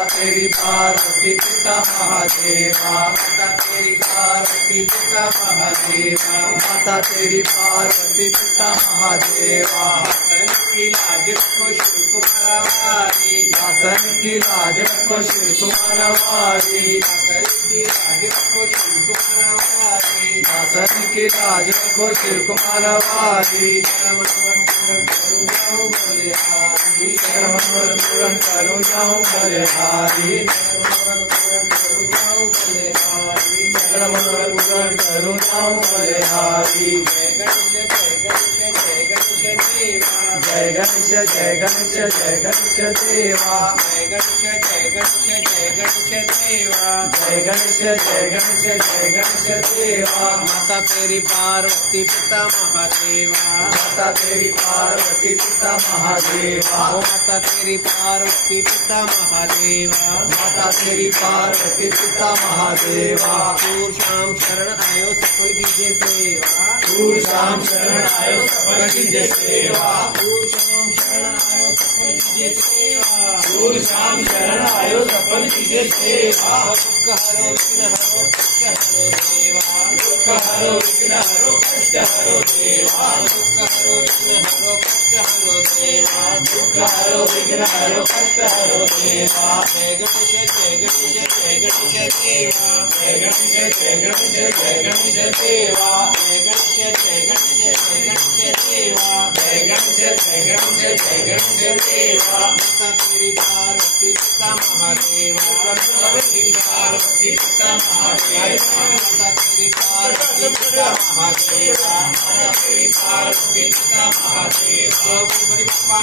माता तेरी पार्वती पिता महादेवा, माता तेरी पार्वती पिता महादेवा, माता तेरी पार्वती पिता महादेवा। दासन की लाज रखो शिव तुम्हारा वारी, दासन की लाज रखो शिव तुम्हारा वारी, दासन की लाज रखो शिव तुम्हारा वारी, दासन की लाज रखो शिव तुम्हारा वारी। शरमंगल पूरन करूं जाऊं बलिहारी, शरमंगल पूरन करूं जाऊं बलिहारी। जय गणेश जय गणेश जय गणेश देवा, जय गणेश जय गणेश जय गणेश देवा, जय गणेश जय गणेश जय गणेश देवा। माता तेरी पार्वती पिता महादेवा, माता तेरी पार्वती पिता महादेवा, माता तेरी पार्वती पिता महादेवा, माता तेरी पार्वती पिता महादेवा। सूर शाम शरण आयो सफल कीजिए सेवा, सूर शाम शरण आयो सफल कीजिए सेवा, सूर शाम शरण आयो सफल कीजिए सेवा, सूर शाम शरण आयो सफल कीजिए सेवा। दुख हरो विघ्न हरो कष्ट हरो देवा, दुख हरो विघ्न हरो कष्ट हरो देवा, दुख हरो विघ्न हरो कष्ट हरो देवा, दुख हरो विघ्न हरो कष्ट हरो देवा। जय गणेश जय गणेश जय गणेश देवा, जय गणेश जय गणेश जय गणेश देवा, जय गणेश जय गणेश जय गणेश देवा, जय गणेश जय गणेश जय गणेश देवा। माता तेरी पार्वती पिता महादेवा, माता तेरी पार्वती पिता महादेवा, माता तेरी पार्वती पिता महादेवा, माता तेरी पार्वती पिता महादेवा।